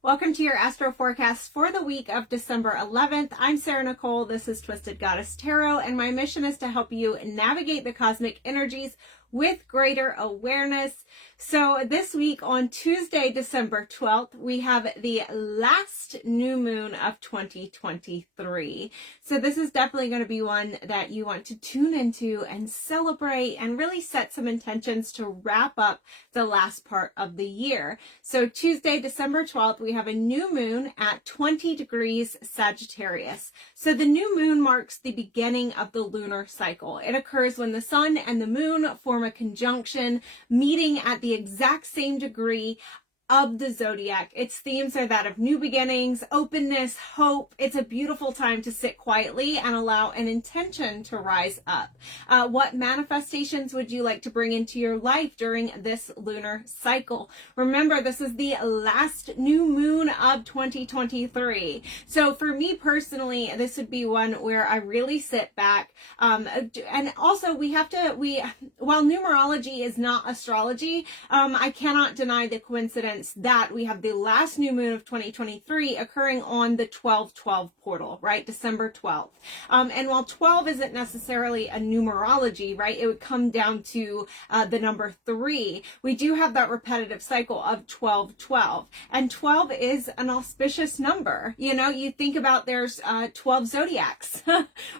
Welcome to your Astro forecast for the week of December 11th. I'm Sarah Nicole. This is Twisted Goddess Tarot, and my mission is to help you navigate the cosmic energies with greater awareness. So this week on Tuesday, December 12th, we have the last new moon of 2023. So this is definitely going to be one that you want to tune into and celebrate and really set some intentions to wrap up the last part of the year. So Tuesday, December 12th, we have a new moon at 20 degrees Sagittarius. So the new moon marks the beginning of the lunar cycle. It occurs when the sun and the moon form a conjunction, meeting at the exact same degree of the zodiac. Its themes are that of new beginnings, openness, hope. It's a beautiful time to sit quietly and allow an intention to rise up. What manifestations would you like to bring into your life during this lunar cycle? Remember, this is the last new moon of 2023. So for me personally, this would be one where I really sit back. And also while numerology is not astrology, I cannot deny the coincidence that we have the last new moon of 2023 occurring on the 12/12 portal, right? December 12th. And while 12 isn't necessarily a numerology, right? It would come down to the number 3. We do have that repetitive cycle of 12/12. And 12 is an auspicious number. You know, you think about there's 12 zodiacs,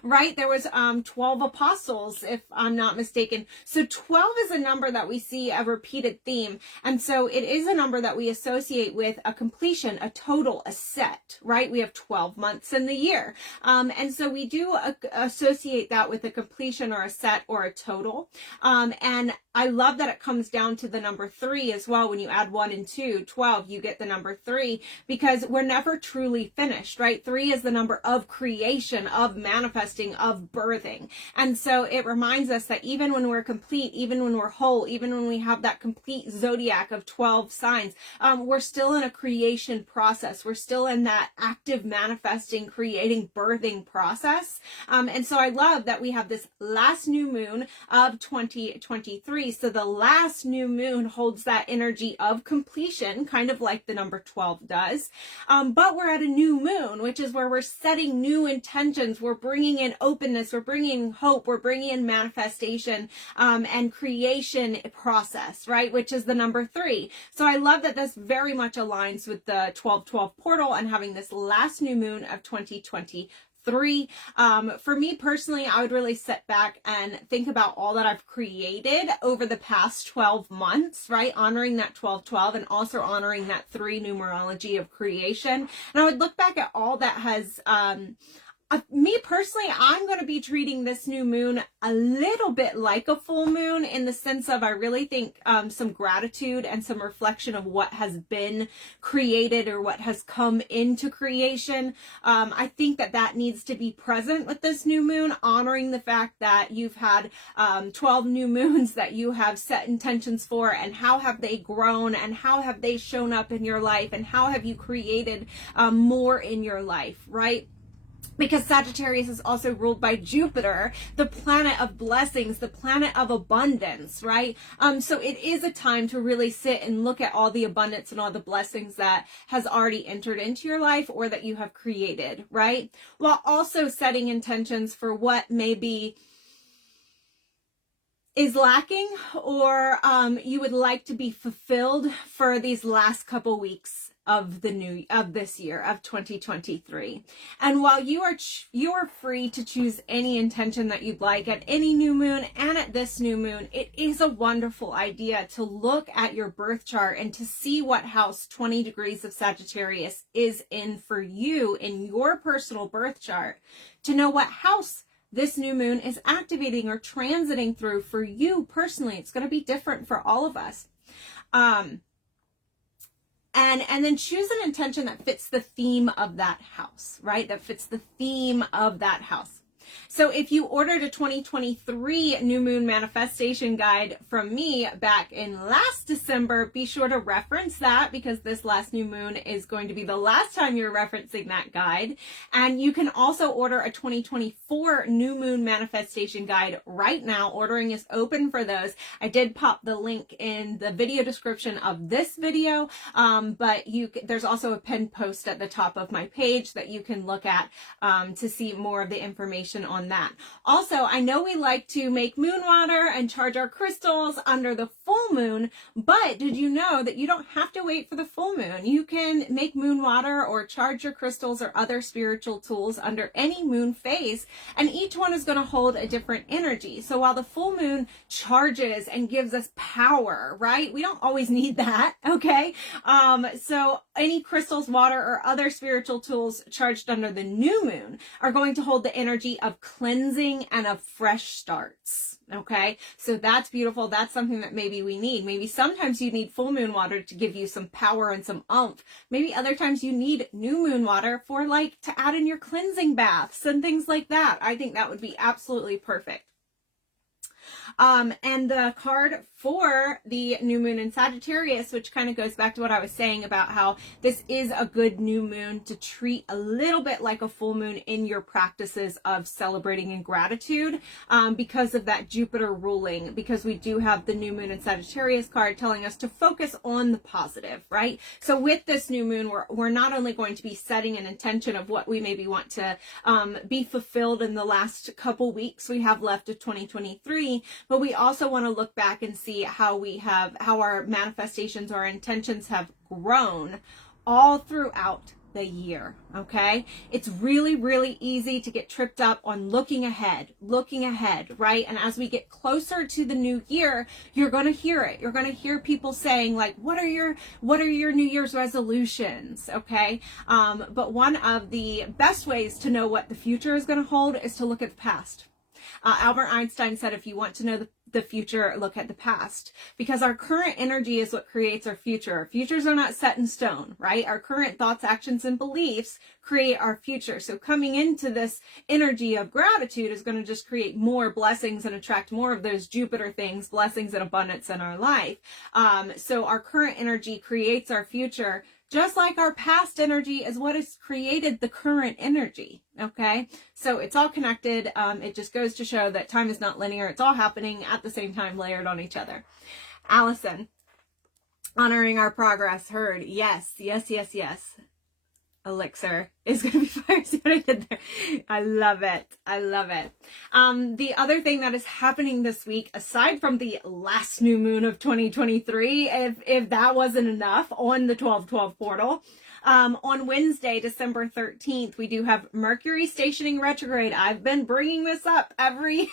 right? There was 12 apostles, if I'm not mistaken. So 12 is a number that we see a repeated theme. And so it is a number that we associate with a completion, a total, a set, right? We have 12 months in the year. And so we do associate that with a completion or a set or a total. And I love that it comes down to the number 3 as well. When you add 1 and 2, 12, you get the number 3, because we're never truly finished, right? 3 is the number of creation, of manifesting, of birthing. And so it reminds us that even when we're complete, even when we're whole, even when we have that complete zodiac of 12 signs, we're still in a creation process. We're still in that active manifesting, creating, birthing process. And so I love that we have this last new moon of 2023. So the last new moon holds that energy of completion, kind of like the number 12 does. But we're at a new moon, which is where we're setting new intentions. We're bringing in openness. We're bringing in hope. We're bringing in manifestation and creation process, right? Which is the number 3. So I love that this very much aligns with the 12/12 portal and having this last new moon of 2023. For me personally, I would really sit back and think about all that I've created over the past 12 months, right? Honoring that 12/12 and also honoring that 3 numerology of creation. And I would look back at all that has, me personally, I'm going to be treating this new moon a little bit like a full moon, in the sense of I really think some gratitude and some reflection of what has been created or what has come into creation. I think that needs to be present with this new moon, honoring the fact that you've had 12 new moons that you have set intentions for, and how have they grown, and how have they shown up in your life, and how have you created more in your life, right? Because Sagittarius is also ruled by Jupiter, the planet of blessings, the planet of abundance, right? So it is a time to really sit and look at all the abundance and all the blessings that has already entered into your life or that you have created, right? While also setting intentions for what maybe is lacking or you would like to be fulfilled for these last couple weeks of this year of 2023. And while you are free to choose any intention that you'd like at any new moon and at this new moon, it is a wonderful idea to look at your birth chart and to see what house 20 degrees of Sagittarius is in for you in your personal birth chart, to know what house this new moon is activating or transiting through for you personally. It's going to be different for all of us. And then choose an intention that fits the theme of that house, right? That fits the theme of that house. So if you ordered a 2023 new moon manifestation guide from me back in last December, be sure to reference that because this last new moon is going to be the last time you're referencing that guide. And you can also order a 2024 new moon manifestation guide right now. Ordering is open for those. I did pop the link in the video description of this video, but there's also a pinned post at the top of my page that you can look at to see more of the information on that. Also, I know we like to make moon water and charge our crystals under the full moon, but did you know that you don't have to wait for the full moon? You can make moon water or charge your crystals or other spiritual tools under any moon phase, and each one is going to hold a different energy. So while the full moon charges and gives us power, right? We don't always need that, okay? So any crystals, water, or other spiritual tools charged under the new moon are going to hold the energy of cleansing and of fresh starts. Okay, so that's beautiful. That's something that maybe we need. Maybe sometimes you need full moon water to give you some power and some oomph. Maybe other times you need new moon water for like to add in your cleansing baths and things like that. I think that would be absolutely perfect. And the card for the new moon in Sagittarius, which kind of goes back to what I was saying about how this is a good new moon to treat a little bit like a full moon in your practices of celebrating and gratitude, because of that Jupiter ruling, because we do have the new moon in Sagittarius card telling us to focus on the positive, right? So with this new moon, we're not only going to be setting an intention of what we maybe want to be fulfilled in the last couple weeks we have left of 2023, but we also want to look back and see how our manifestations, our intentions have grown all throughout the year. Okay. It's really, really easy to get tripped up on looking ahead, right? And as we get closer to the new year, you're going to hear it. You're going to hear people saying like, what are your New Year's resolutions? Okay. But one of the best ways to know what the future is going to hold is to look at the past. Albert Einstein said, if you want to know the future, look at the past, because our current energy is what creates our future. Our futures are not set in stone, right? Our current thoughts, actions, and beliefs create our future. So coming into this energy of gratitude is going to just create more blessings and attract more of those Jupiter things, blessings and abundance in our life. So our current energy creates our future, just like our past energy is what has created the current energy, okay? So it's all connected. It just goes to show that time is not linear. It's all happening at the same time, layered on each other. Allison, honoring our progress, heard. Yes. Elixir is going to be fire. See what I did there? I love it. The other thing that is happening this week, aside from the last new moon of 2023, if that wasn't enough, on the 12/12 portal, on Wednesday, December 13th, we do have Mercury stationing retrograde. I've been bringing this up every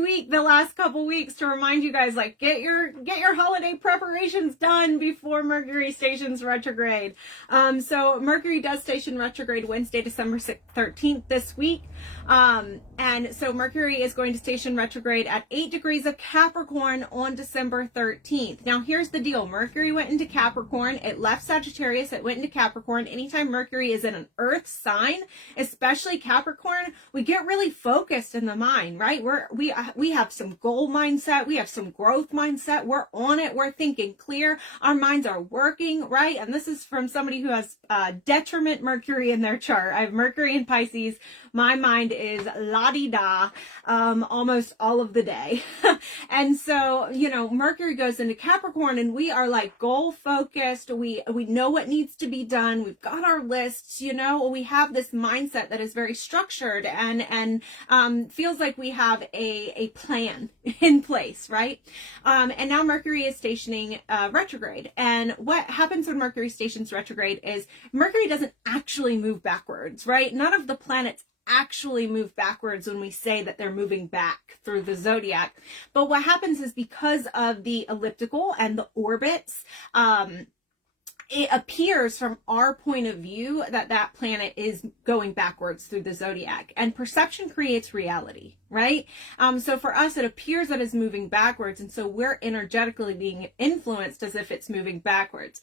week the last couple weeks to remind you guys, like, get your holiday preparations done before Mercury stations retrograde. So Mercury does station retrograde Wednesday, December 13th this week. And so Mercury is going to station retrograde at 8 degrees of Capricorn on December 13th. Now here's the deal. Mercury went into Capricorn. It left Sagittarius. It went into Capricorn. Anytime Mercury is in an earth sign, especially Capricorn, we get really focused in the mind, right? We have some goal mindset. We have some growth mindset. We're on it. We're thinking clear. Our minds are working, right? And this is from somebody who has detriment Mercury in their chart. I have Mercury in Pisces. My mind is la-di-da almost all of the day. And so, Mercury goes into Capricorn and we are like goal focused. We know what needs to be done. We've got our lists, we have this mindset that is very structured and feels like we have a plan in place, right? And now Mercury is stationing retrograde. And what happens when Mercury stations retrograde is Mercury doesn't actually move backwards, right? None of the planets actually move backwards when we say that they're moving back through the zodiac. But what happens is because of the elliptical and the orbits, it appears from our point of view that planet is going backwards through the zodiac, and perception creates reality, right? So for us, it appears that it's moving backwards. And so we're energetically being influenced as if it's moving backwards.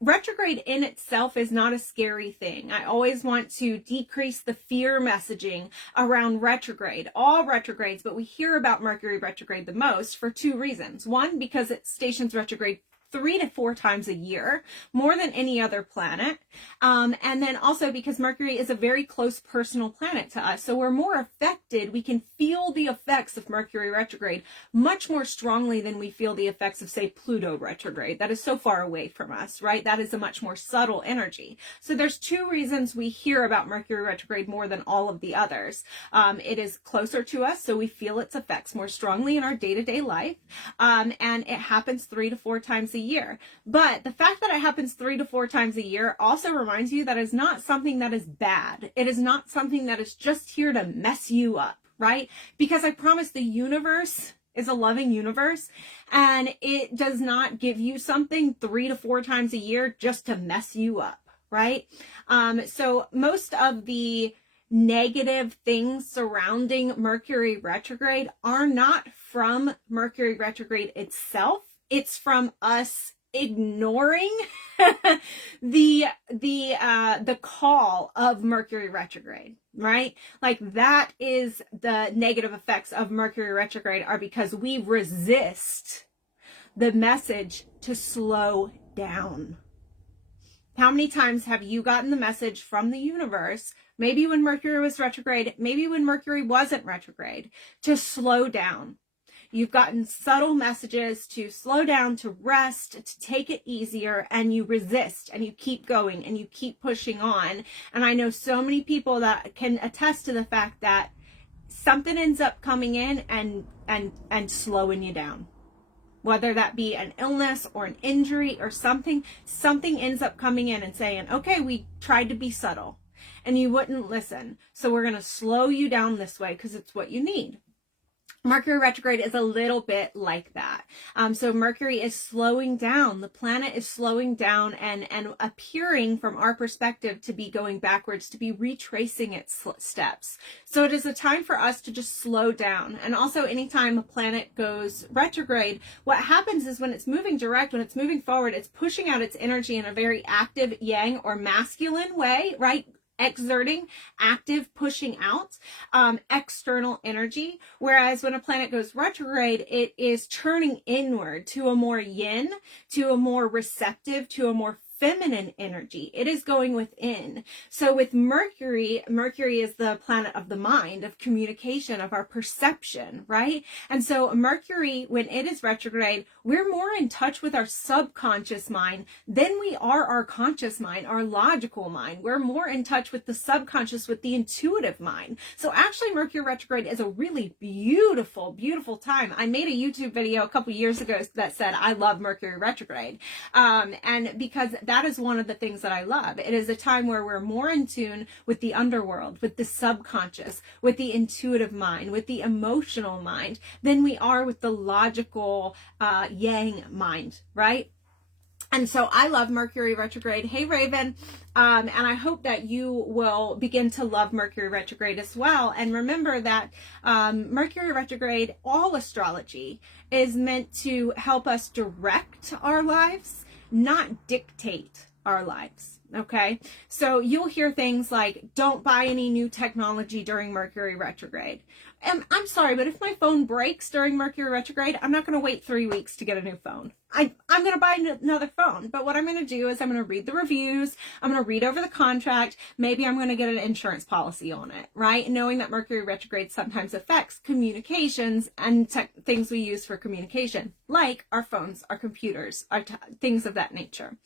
retrograde in itself is not a scary thing. I always want to decrease the fear messaging around retrograde, all retrogrades, but we hear about Mercury retrograde the most for two reasons. One, because it stations retrograde 3 to 4 times a year, more than any other planet. And then also because Mercury is a very close personal planet to us. So we're more affected. We can feel the effects of Mercury retrograde much more strongly than we feel the effects of, say, Pluto retrograde. That is so far away from us, right? That is a much more subtle energy. So there's two reasons we hear about Mercury retrograde more than all of the others. It is closer to us, so we feel its effects more strongly in our day-to-day life. And it happens 3 to 4 times a year. But the fact that it happens 3 to 4 times a year also reminds you that it's not something that is bad. It is not something that is just here to mess you up, right? Because I promise the universe is a loving universe, and it does not give you something 3 to 4 times a year just to mess you up, right? So most of the negative things surrounding Mercury retrograde are not from Mercury retrograde itself. It's from us ignoring the call of Mercury retrograde, right? Like that is the negative effects of Mercury retrograde, are because we resist the message to slow down. How many times have you gotten the message from the universe, maybe when Mercury was retrograde, maybe when Mercury wasn't retrograde, to slow down? You've gotten subtle messages to slow down, to rest, to take it easier, and you resist and you keep going and you keep pushing on. And I know so many people that can attest to the fact that something ends up coming in and slowing you down. Whether that be an illness or an injury or something ends up coming in and saying, okay, we tried to be subtle and you wouldn't listen. So we're going to slow you down this way because it's what you need. Mercury retrograde is a little bit like that. So Mercury is slowing down. The planet is slowing down and appearing from our perspective to be going backwards, to be retracing its steps. So it is a time for us to just slow down. And also anytime a planet goes retrograde, what happens is when it's moving direct, when it's moving forward, it's pushing out its energy in a very active yang or masculine way, right? Exerting, active, pushing out external energy. Whereas when a planet goes retrograde, it is turning inward to a more yin, to a more receptive, to a more feminine energy. It is going within. So with Mercury is the planet of the mind, of communication, of our perception, right? And so Mercury, when it is retrograde, we're more in touch with our subconscious mind than we are our conscious mind, our logical mind. We're more in touch with the subconscious, with the intuitive mind. So actually Mercury retrograde is a really beautiful, beautiful time. I made a YouTube video a couple years ago that said, I love Mercury retrograde. And because that is one of the things that I love. It is a time where we're more in tune with the underworld, with the subconscious, with the intuitive mind, with the emotional mind, than we are with the logical yang mind, right? And so I love Mercury retrograde. Hey, Raven. And I hope that you will begin to love Mercury retrograde as well. And remember that Mercury retrograde, all astrology, is meant to help us direct our lives, not dictate our lives. Okay. So you'll hear things like, don't buy any new technology during Mercury retrograde. And I'm sorry, but if my phone breaks during Mercury retrograde, I'm not going to wait 3 weeks to get a new phone. I'm going to buy another phone. But what I'm going to do is I'm going to read the reviews. I'm going to read over the contract. Maybe I'm going to get an insurance policy on it, right? Knowing that Mercury retrograde sometimes affects communications and things we use for communication, like our phones, our computers, things of that nature.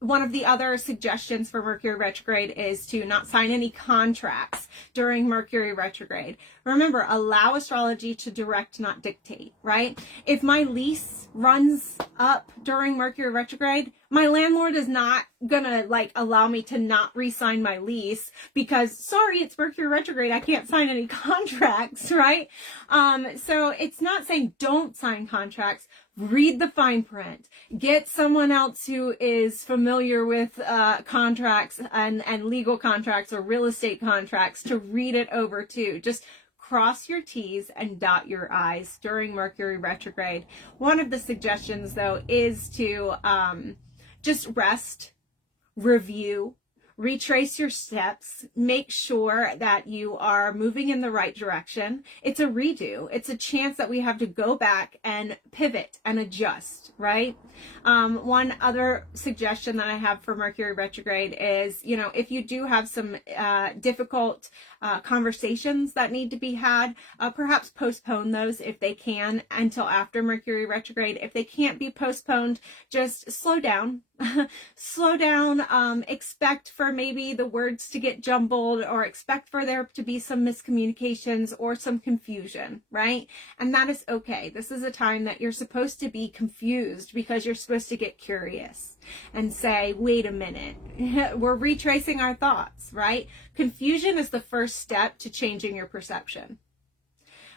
One of the other suggestions for Mercury retrograde is to not sign any contracts during Mercury retrograde. Remember, allow astrology to direct, not dictate, right? If my lease runs up during Mercury retrograde, my landlord is not gonna allow me to not re-sign my lease because, sorry, it's Mercury retrograde, I can't sign any contracts, right? So it's not saying don't sign contracts. Read the fine print. Get someone else who is familiar with contracts and legal contracts or real estate contracts to read it over too. Just cross your T's and dot your I's during Mercury retrograde. One of the suggestions, though, is to just rest, review, retrace your steps, make sure that you are moving in the right direction. It's a redo. It's a chance that we have to go back and pivot and adjust, right? One other suggestion that I have for Mercury retrograde is, if you do have some difficult conversations that need to be had, perhaps postpone those if they can until after Mercury retrograde. If they can't be postponed, just slow down. Slow down, expect for maybe the words to get jumbled, or expect for there to be some miscommunications or some confusion, right? And that is okay. This is a time that you're supposed to be confused, because you're supposed to get curious and say, wait a minute, we're retracing our thoughts, right? Confusion is the first step to changing your perception.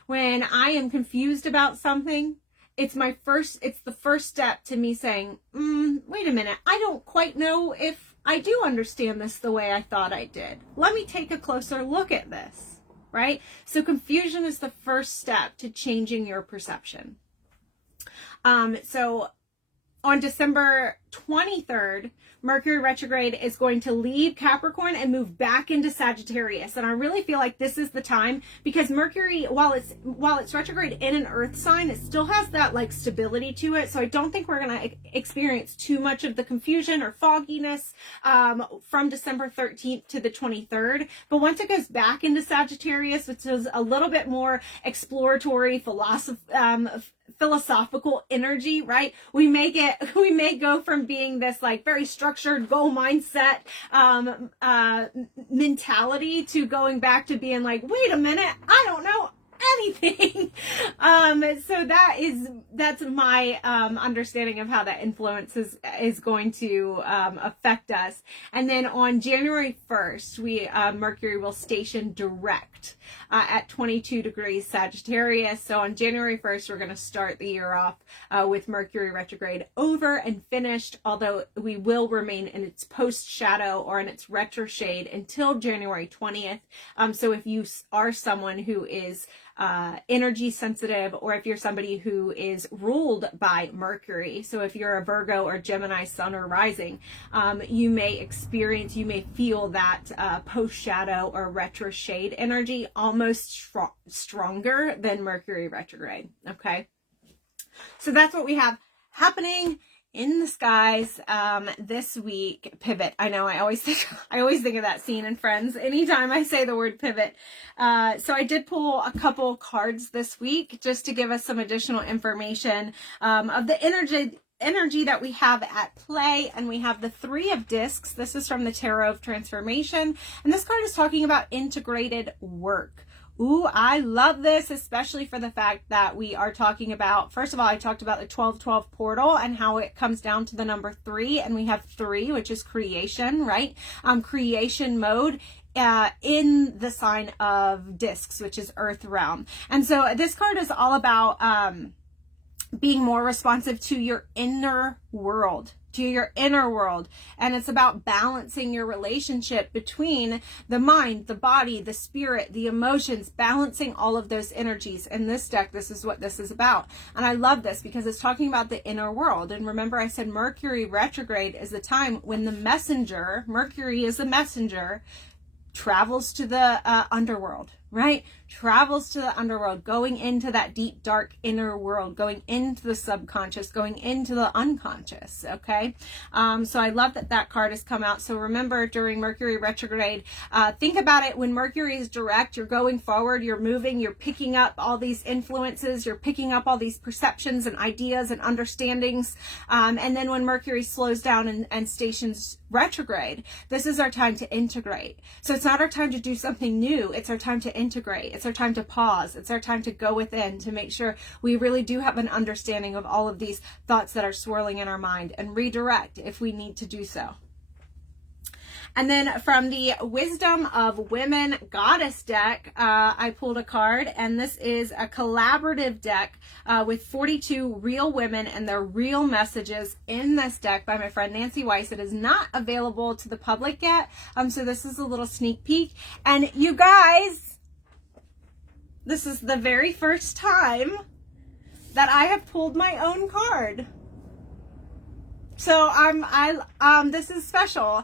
When I am confused about something, it's the first step to me saying, wait a minute, I don't quite know if I do understand this the way I thought I did. Let me take a closer look at this, right? So confusion is the first step to changing your perception. So on December 23rd, Mercury retrograde is going to leave Capricorn and move back into Sagittarius. And I really feel like this is the time, because Mercury, while it's retrograde in an earth sign, it still has that like stability to it. So I don't think we're going to experience too much of the confusion or fogginess from December 13th to the 23rd. But once it goes back into Sagittarius, which is a little bit more exploratory, philosophical energy, right? We may go from being this like very structured goal mindset mentality to going back to being like, wait a minute, I don't know anything. So that's my understanding of how that influence is going to affect us. And then on January 1st, Mercury will station direct at 22 degrees Sagittarius. So on January 1st, we're going to start the year off with Mercury retrograde over and finished, although we will remain in its post shadow or in its retrograde until January 20th. So if you are someone who is energy sensitive, or if you're somebody who is ruled by Mercury, so if you're a Virgo or Gemini sun or rising, you may feel that post shadow or retro shade energy almost stronger than Mercury retrograde. Okay, so that's what we have happening in the skies this week. Pivot. I know I always think of that scene in Friends anytime I say the word pivot. So I did pull a couple cards this week just to give us some additional information of the energy that we have at play. And we have the Three of Discs. This is from the Tarot of Transformation, and this card is talking about integrated work. Ooh, I love this, especially for the fact that we are talking about, first of all, I talked about the 12-12 portal and how it comes down to the number 3, and we have 3, which is creation, right? Creation mode in the sign of discs, which is earth realm. And so this card is all about being more responsive to your inner world. And it's about balancing your relationship between the mind, the body, the spirit, the emotions, balancing all of those energies. In this deck, this is what this is about. And I love this because it's talking about the inner world. And remember, I said Mercury retrograde is the time when the messenger, Mercury is the messenger, travels to the underworld, right? Travels to the underworld, going into that deep, dark inner world, going into the subconscious, going into the unconscious, okay? So I love that card has come out. So remember, during Mercury retrograde, think about it when Mercury is direct, you're going forward, you're moving, you're picking up all these influences, you're picking up all these perceptions and ideas and understandings. And then when Mercury slows down and stations retrograde, this is our time to integrate. So it's not our time to do something new, it's our time to integrate. It's our time to pause. It's our time to go within to make sure we really do have an understanding of all of these thoughts that are swirling in our mind and redirect if we need to do so. And then from the Wisdom of Women Goddess deck, I pulled a card, and this is a collaborative deck with 42 real women and their real messages in this deck by my friend Nancy Weiss. It is not available to the public yet, so this is a little sneak peek. And you guys, this is the very first time that I have pulled my own card. This is special.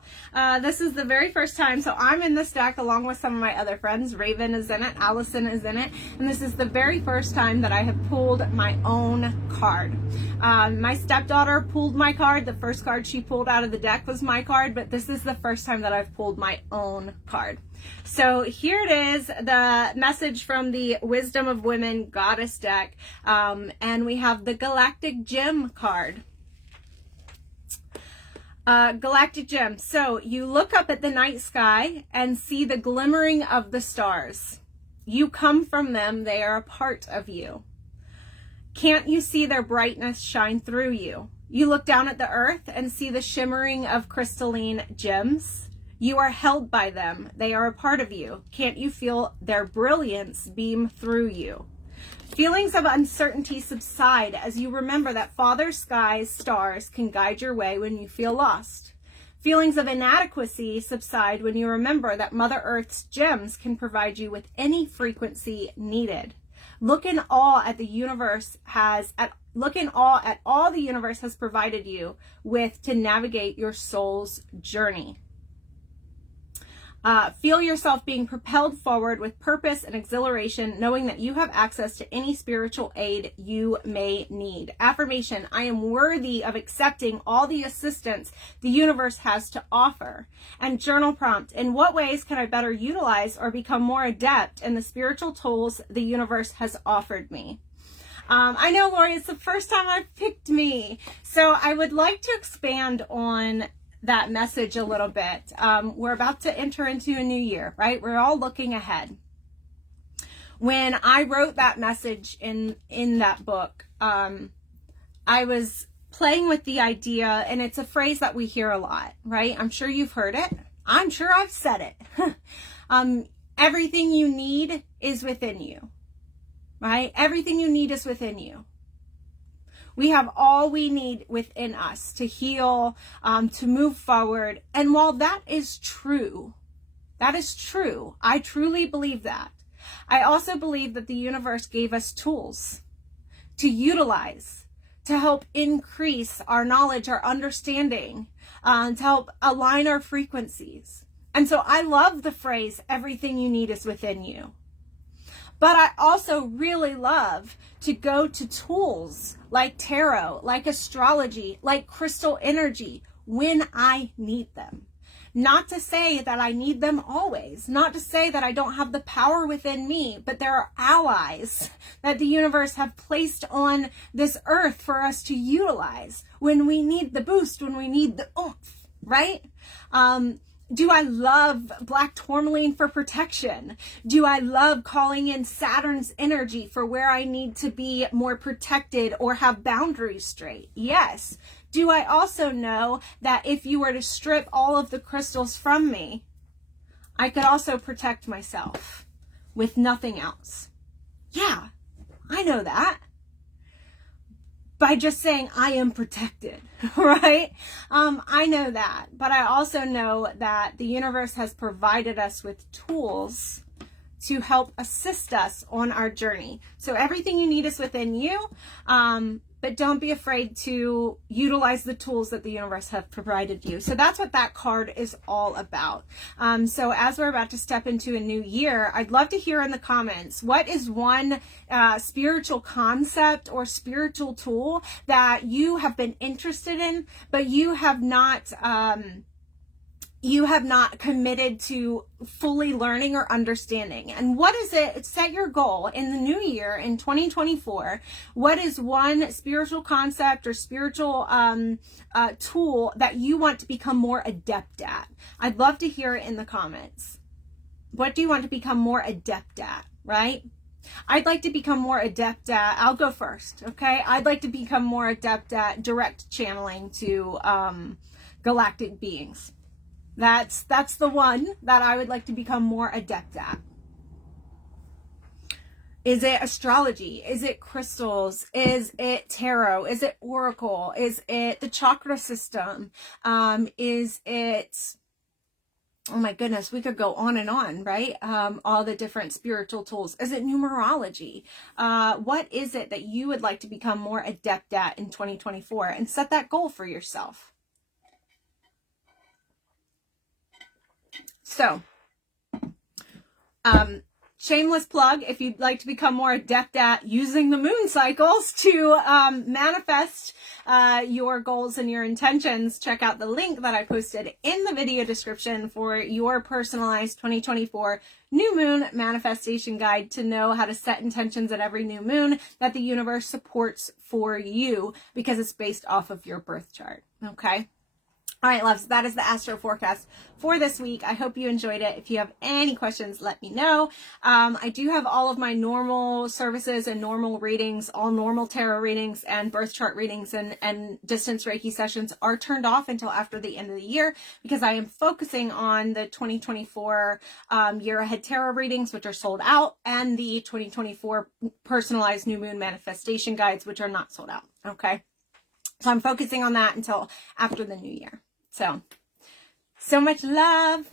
This is the very first time. So I'm in this deck along with some of my other friends. Raven is in it. Allison is in it. And this is the very first time that I have pulled my own card. My stepdaughter pulled my card. The first card she pulled out of the deck was my card, but this is the first time that I've pulled my own card. So here it is, the message from the Wisdom of Women Goddess deck. And we have the Galactic Gem card. Galactic Gem. So you look up at the night sky and see the glimmering of the stars. You come from them. They are a part of you. Can't you see their brightness shine through you? You look down at the earth and see the shimmering of crystalline gems. You are held by them. They are a part of you. Can't you feel their brilliance beam through you? Feelings of uncertainty subside as you remember that Father Sky's stars can guide your way when you feel lost. Feelings of inadequacy subside when you remember that Mother Earth's gems can provide you with any frequency needed. Look in awe at all the universe has provided you with to navigate your soul's journey. Feel yourself being propelled forward with purpose and exhilaration, knowing that you have access to any spiritual aid you may need. Affirmation: I am worthy of accepting all the assistance the universe has to offer. And journal prompt: in what ways can I better utilize or become more adept in the spiritual tools the universe has offered me? I know, Lori, it's the first time I've picked me. So I would like to expand on that message a little bit. We're about to enter into a new year, right? We're all looking ahead. When I wrote that message in that book, I was playing with the idea, and it's a phrase that we hear a lot, right? I'm sure you've heard it. I'm sure I've said it. Everything you need is within you, right? Everything you need is within you. We have all we need within us to heal, to move forward. And while that is true, I truly believe that. I also believe that the universe gave us tools to utilize, to help increase our knowledge, our understanding, to help align our frequencies. And so I love the phrase, everything you need is within you. But I also really love to go to tools like tarot, like astrology, like crystal energy when I need them. Not to say that I need them always, not to say that I don't have the power within me, but there are allies that the universe have placed on this earth for us to utilize when we need the boost, when we need the oomph, right? Do I love black tourmaline for protection? Do I love calling in Saturn's energy for where I need to be more protected or have boundaries straight? Yes. Do I also know that if you were to strip all of the crystals from me, I could also protect myself with nothing else? Yeah, I know that. By just saying I am protected, right? I know that, but I also know that the universe has provided us with tools to help assist us on our journey. So everything you need is within you, but don't be afraid to utilize the tools that the universe have provided you. So that's what that card is all about. So as we're about to step into a new year, I'd love to hear in the comments, what is one spiritual concept or spiritual tool that you have been interested in, but you have not committed to fully learning or understanding? And what is it? Set your goal in the new year in 2024. What is one spiritual concept or spiritual tool that you want to become more adept at? I'd love to hear it in the comments. What do you want to become more adept at, right? I'd like to become more adept at, I'll go first, okay? I'd like to become more adept at direct channeling to galactic beings. That's the one that I would like to become more adept at. Is it astrology? Is it crystals? Is it tarot? Is it oracle? Is it the chakra system? Is it Oh my goodness, we could go on and on, right? All the different spiritual tools. Is it numerology? What is it that you would like to become more adept at in 2024? And set that goal for yourself. So, shameless plug, if you'd like to become more adept at using the moon cycles to manifest your goals and your intentions, check out the link that I posted in the video description for your personalized 2024 new moon manifestation guide to know how to set intentions at every new moon that the universe supports for you, because it's based off of your birth chart. Okay. All right, loves, that is the Astro forecast for this week. I hope you enjoyed it. If you have any questions, let me know. I do have all of my normal services and normal readings, all normal tarot readings and birth chart readings and distance Reiki sessions are turned off until after the end of the year, because I am focusing on the 2024 year ahead tarot readings, which are sold out, and the 2024 personalized new moon manifestation guides, which are not sold out. Okay. So I'm focusing on that until after the new year. So much love.